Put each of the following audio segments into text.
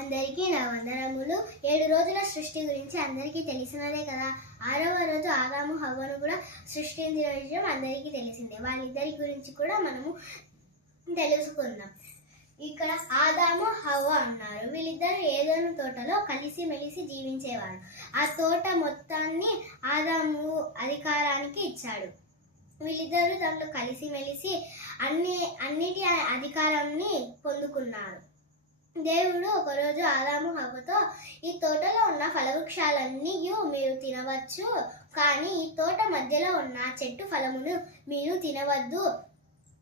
అందరికీ నా వందనములు. 7 రోజుల సృష్టి గురించి అందరికీ తెలిసినదే కదా. 6వ రోజు ఆదాము హవ్వను కూడా సృష్టించిన విషయం అందరికీ తెలిసిందే. వాళ్ళిద్దరి గురించి కూడా మనము తెలుసుకుందాం. ఇక్కడ ఆదాము హవ్వ అన్నారు. వీళ్ళిద్దరు ఏదైనా తోటలో కలిసి మెలిసి జీవించేవారు. ఆ తోట మొత్తాన్ని ఆదాము అధికారానికి ఇచ్చాడు. వీళ్ళిద్దరూ దాంట్లో కలిసి మెలిసి అన్నిటి అధికారాన్ని పొందుకున్నారు. దేవుడు ఒకరోజు ఆదాము హవ్వతో, ఈ తోటలో ఉన్న ఫలవృక్షాలన్నీ మీరు తినవచ్చు, కానీ ఈ తోట మధ్యలో ఉన్న చెట్టు ఫలమును మీరు తినవద్దు,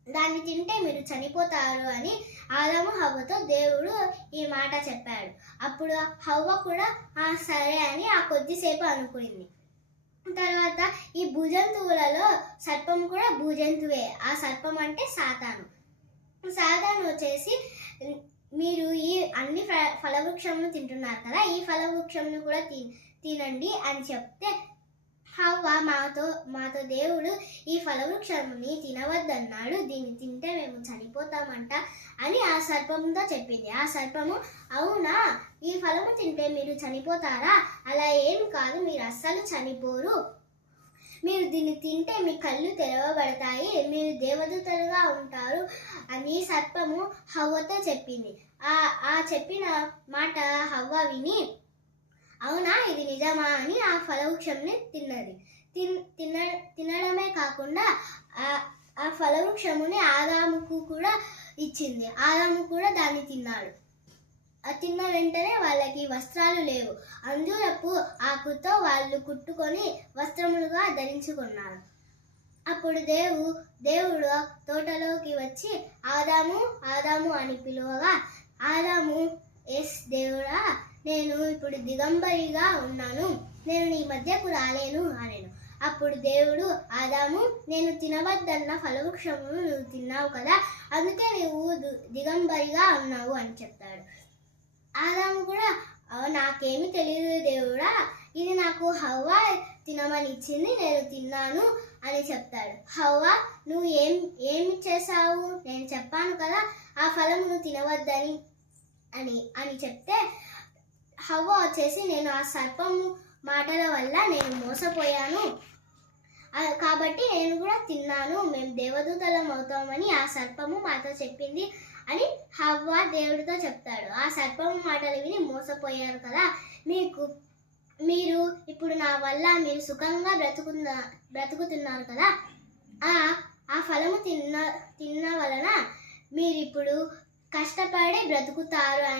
దాన్ని తింటే మీరు చనిపోతారు అని ఆదాము హవ్వతో దేవుడు ఈ మాట చెప్పాడు. అప్పుడు హవ్వ కూడా సరే అని కొద్దిసేపు అనుకుంది. తర్వాత ఈ భూజంతువులలో సర్పం కూడా భూజంతువే. ఆ సర్పం అంటే సాతాను వచ్చేసి, మీరు ఈ అన్ని ఫలవృక్షములు తింటున్నారు కదా, ఈ ఫలవృక్షమును కూడా తినండి అని చెప్తే, హవ్వ మాతో దేవుడు ఈ ఫలవృక్షముని తినవద్దన్నాడు, దీన్ని తింటే మేము చనిపోతామంట అని ఆ సర్పంతో చెప్పింది. ఆ సర్పము, అవునా, ఈ ఫలము తింటే మీరు చనిపోతారా? అలా ఏం కాదు, మీరు అస్సలు చనిపోరు, మీరు దీన్ని తింటే మీ కళ్ళు తెరవబడతాయి, మీరు దేవదూతలుగా ఉంటారు అని సర్పము హవ్వతో చెప్పింది. ఆ చెప్పిన మాట హవ్వ విని, అవునా, ఇది నిజమా అని ఆ ఫలవృక్షంని తిన్నది. తినడమే కాకుండా ఆ ఫలవృక్షముని ఆదాముకు కూడా ఇచ్చింది. ఆదాము కూడా దాన్ని తిన్నాడు. తిన్న వెంటనే వాళ్ళకి వస్త్రాలు లేవు. అంజూరపు ఆకుతో వాళ్ళు కుట్టుకొని వస్త్రములుగా ధరించుకున్నారు. అప్పుడు దేవుడు తోటలోకి వచ్చి ఆదాము ఆదాము అని పిలువగా, ఆదాము, ఎస్ దేవుడా, నేను ఇప్పుడు దిగంబరిగా ఉన్నాను, నేను నీ మధ్యకు రాలేను అనేను. అప్పుడు దేవుడు, ఆదాము, నేను తినవద్దన్న ఫలవృక్షమును నువ్వు తిన్నావు కదా, అందుకే నువ్వు దిగంబరిగా ఉన్నావు అని చెప్తాడు. ఆదాము కూడా, నాకేమి తెలియదు దేవుడా, ఇది నాకు హవ్వ తినమని ఇచ్చింది, నేను తిన్నాను అని చెప్తాడు. హవ్వ, నువ్వు ఏమి చేశావు? నేను చెప్పాను కదా ఆ ఫలమును తినవద్దని అని చెప్తే, హవ్వ వచ్చేసి, నేను ఆ సర్పము మాటల వల్ల నేను మోసపోయాను కాబట్టి నేను కూడా తిన్నాను, మేము దేవదూతలం అవుతామని ఆ సర్పము మాతో చెప్పింది అని హవ్వ దేవుడితో చెప్తాడు. ఆ సర్పము మాటలు విని మోసపోయారు కదా, మీరు ఇప్పుడు నా వల్ల మీరు సుఖంగా బ్రతుకుతున్నారు కదా, ఆ ఫలము తిన్న వలన మీరు ఇప్పుడు కష్టపడి బ్రతుకుతారు అని